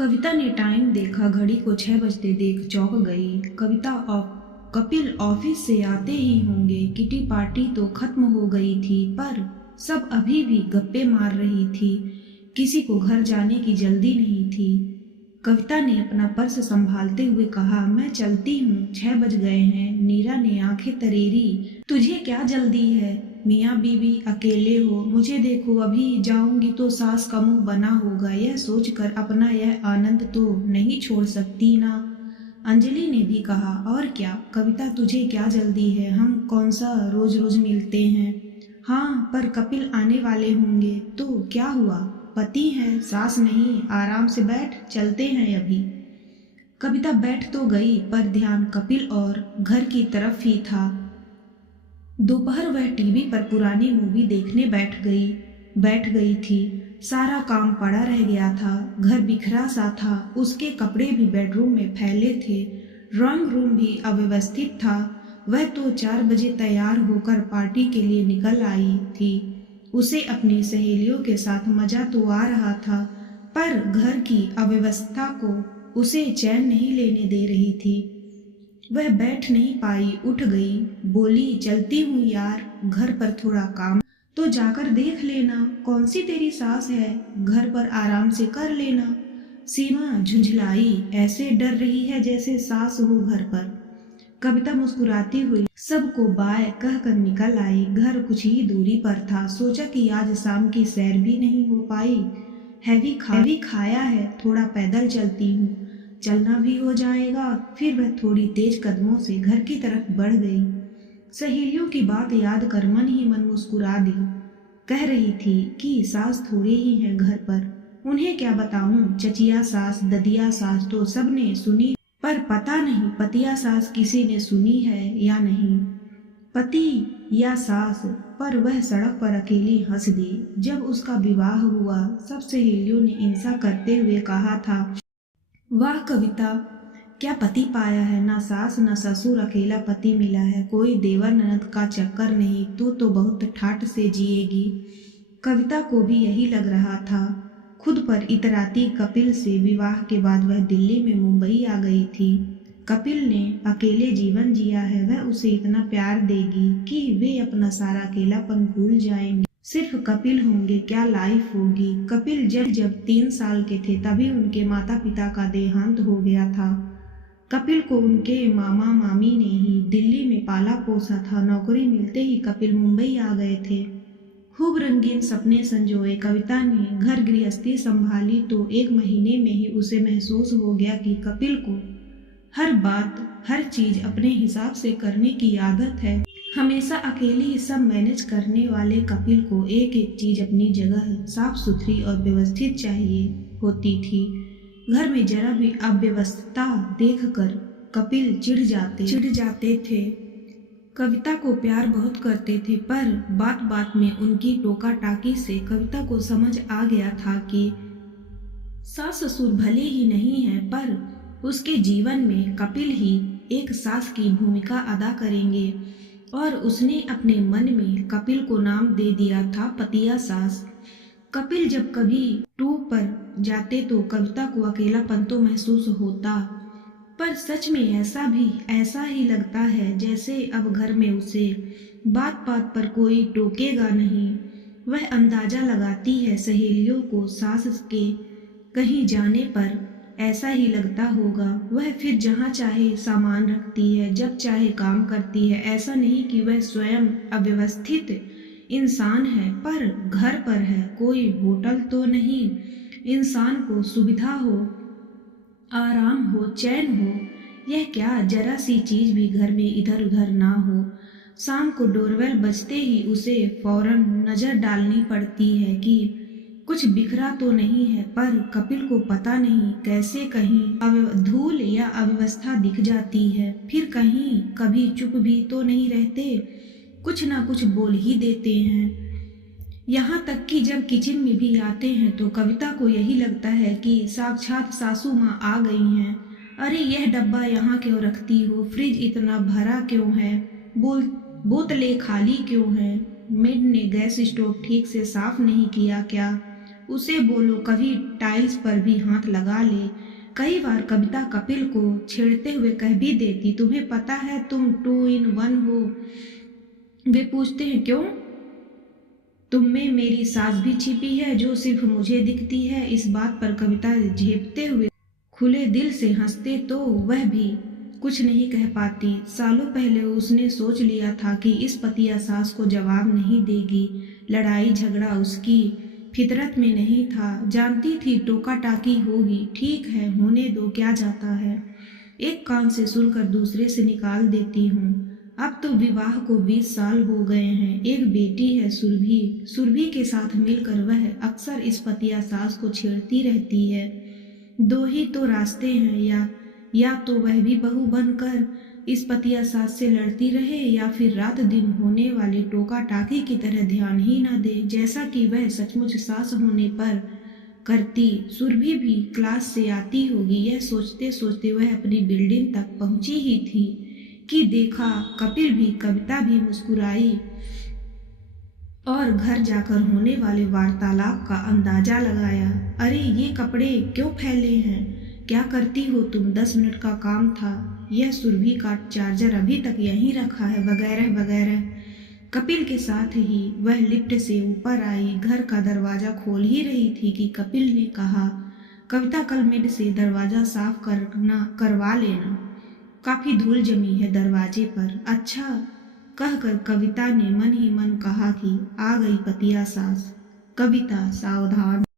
कविता ने टाइम देखा, घड़ी को 6 बजते देख चौंक गई। कपिल ऑफिस से आते ही होंगे। किटी पार्टी तो खत्म हो गई थी, पर सब अभी भी गप्पे मार रही थी। किसी को घर जाने की जल्दी नहीं थी। कविता ने अपना पर्स संभालते हुए कहा, मैं चलती हूँ, 6 बज गए हैं। नीरा ने आंखें तरेरी, तुझे क्या जल्दी है? मियाँ बीवी अकेले हो, मुझे देखो, अभी जाऊंगी तो सास का मुंह बना होगा। यह सोचकर अपना यह आनंद तो नहीं छोड़ सकती ना। अंजलि ने भी कहा, और क्या कविता, तुझे क्या जल्दी है? हम कौन सा रोज रोज मिलते हैं। हाँ, पर कपिल आने वाले होंगे तो क्या हुआ? पति है, सास नहीं। आराम से बैठ, चलते हैं अभी। कविता बैठ तो गई, पर ध्यान कपिल और घर की तरफ ही था। दोपहर वह टीवी पर पुरानी मूवी देखने बैठ गई थी। सारा काम पड़ा रह गया था। घर बिखरा सा था। उसके कपड़े भी बेडरूम में फैले थे। ड्राइंग रूम भी अव्यवस्थित था। वह तो 4 बजे तैयार होकर पार्टी के लिए निकल आई थी। उसे अपनी सहेलियों के साथ मजा तो आ रहा था, पर घर की अव्यवस्था को उसे चैन नहीं लेने दे रही थी। वह बैठ नहीं पाई, उठ गई, बोली, चलती हूँ यार, घर पर थोड़ा काम तो जाकर देख लेना। कौन सी तेरी सास है, घर पर आराम से कर लेना। सीमा झुंझलाई, ऐसे डर रही है जैसे सास हो घर पर। कविता मुस्कुराती हुई सबको बाय कहकर निकल आई। घर कुछ ही दूरी पर था। सोचा कि आज शाम की सैर भी नहीं हो पाई। हैवी खाया है, थोड़ा पैदल चलती हूँ, चलना भी हो जाएगा। फिर वह थोड़ी तेज कदमों से घर की तरफ बढ़ गई। सहेलियों की बात याद कर मन ही मन मुस्कुरा दी। कह रही थी कि सास थोड़े ही हैं घर पर, उन्हें क्या बताऊं। चचिया सास, ददिया सास तो सबने सुनी, पर पता नहीं पतिया सास किसी ने सुनी है या नहीं। पति या सास, पर वह सड़क पर अकेली हंस दी। जब उसका विवाह हुआ, सब सहेलियों ने ईर्ष्या करते हुए कहा था, वाह कविता, क्या पति पाया है। ना सास ना ससुर, अकेला पति मिला है। कोई देवर ननद का चक्कर नहीं। तू तो बहुत ठाठ से जिएगी। कविता को भी यही लग रहा था। खुद पर इतराती कपिल से विवाह के बाद वह दिल्ली में मुंबई आ गई थी। कपिल ने अकेले जीवन जिया है। वह उसे इतना प्यार देगी कि वे अपना सारा अकेलापन भूल जाएंगे। सिर्फ कपिल होंगे, क्या लाइफ होगी। कपिल जब 3 साल के थे तभी उनके माता पिता का देहांत हो गया था। कपिल को उनके मामा मामी ने ही दिल्ली में पाला पोसा था। नौकरी मिलते ही कपिल मुंबई आ गए थे। खूब रंगीन सपने संजोए। कविता ने घर गृहस्थी संभाली तो 1 महीने में ही उसे महसूस हो गया कि कपिल को हर बात, हर चीज अपने हिसाब से करने की आदत है। हमेशा अकेले ही सब मैनेज करने वाले कपिल को एक एक चीज अपनी जगह साफ सुथरी और व्यवस्थित चाहिए होती थी। घर में जरा भी अव्यवस्था देखकर कपिल चिढ़ जाते थे। कविता को प्यार बहुत करते थे, पर बात बात में उनकी टोका टाकी से कविता को समझ आ गया था कि सास ससुर भले ही नहीं है, पर उसके जीवन में कपिल ही एक सास की भूमिका अदा करेंगे। और उसने अपने मन में कपिल को नाम दे दिया था पतिया सास। कपिल जब कभी टूर पर जाते तो कविता को अकेलापन तो महसूस होता, पर सच में ऐसा ही लगता है जैसे अब घर में उसे बात बात पर कोई टोकेगा नहीं। वह अंदाजा लगाती है सहेलियों को सास के कहीं जाने पर ऐसा ही लगता होगा। वह फिर जहाँ चाहे सामान रखती है, जब चाहे काम करती है। ऐसा नहीं कि वह स्वयं अव्यवस्थित इंसान है, पर घर पर है, कोई होटल तो नहीं। इंसान को सुविधा हो, आराम हो, चैन हो। यह क्या, जरा सी चीज भी घर में इधर उधर ना हो। शाम को डोरबेल बजते ही उसे फौरन नजर डालनी पड़ती है कि कुछ बिखरा तो नहीं है, पर कपिल को पता नहीं कैसे कहीं धूल या अव्यवस्था दिख जाती है। फिर कहीं कभी चुप भी तो नहीं रहते, कुछ ना कुछ बोल ही देते हैं। यहाँ तक कि जब किचन में भी आते हैं तो कविता को यही लगता है कि साक्षात सासू माँ आ गई हैं। अरे यह डब्बा यहाँ क्यों रखती हो, फ्रिज इतना भरा क्यों है, बोतलें खाली क्यों हैं, मेड ने गैस स्टोव ठीक से साफ नहीं किया क्या। उसे बोलो कभी टाइल्स पर भी हाथ लगा ले। कई बार कविता कपिल को छेड़ते हुए कह भी देती, तुम्हें पता है तुम 2 in 1 हो। वे पूछते हैं क्यों? तुम में मेरी सास भी छिपी है जो सिर्फ मुझे दिखती है। इस बात पर कविता झेपते हुए खुले दिल से हंसते तो वह भी कुछ नहीं कह पाती। सालों पहले उसने सोच लिया था कि इस पतिया सास को जवाब नहीं देगी। लड़ाई झगड़ा उसकी फितरत में नहीं था। जानती थी टोका टाकी होगी, ठीक है होने दो, क्या जाता है। एक कान से सुनकर दूसरे से निकाल देती हूँ। अब तो विवाह को 20 साल हो गए हैं। एक बेटी है सुरभि। सुरभि के साथ मिलकर वह अक्सर इस पतिया सास को छेड़ती रहती है। दो ही तो रास्ते हैं, या तो वह भी बहू बनकर इस पतिया सास से लड़ती रहे, या फिर रात दिन होने वाले टोका टाकी की तरह ध्यान ही न दे, जैसा कि वह सचमुच सास होने पर करती। सुरभि भी क्लास से आती होगी। यह सोचते सोचते वह अपनी बिल्डिंग तक पहुंची ही थी कि देखा कपिल भी, कविता भी मुस्कुराई और घर जाकर होने वाले वार्तालाप का अंदाजा लगाया। अरे ये कपड़े क्यों फैले हैं? क्या करती हो तुम? 10 मिनट का काम था। यह सुरभि का चार्जर अभी तक यहीं रखा है, वगैरह वगैरह। कपिल के साथ ही वह लिफ्ट से ऊपर आई। घर का दरवाजा खोल ही रही थी कि कपिल ने कहा, कविता कल मेड से दरवाजा साफ करवा लेना, काफी धूल जमी है दरवाजे पर। अच्छा, कहकर कविता ने मन ही मन कहा कि आ गई पतिया सास। कविता सावधान।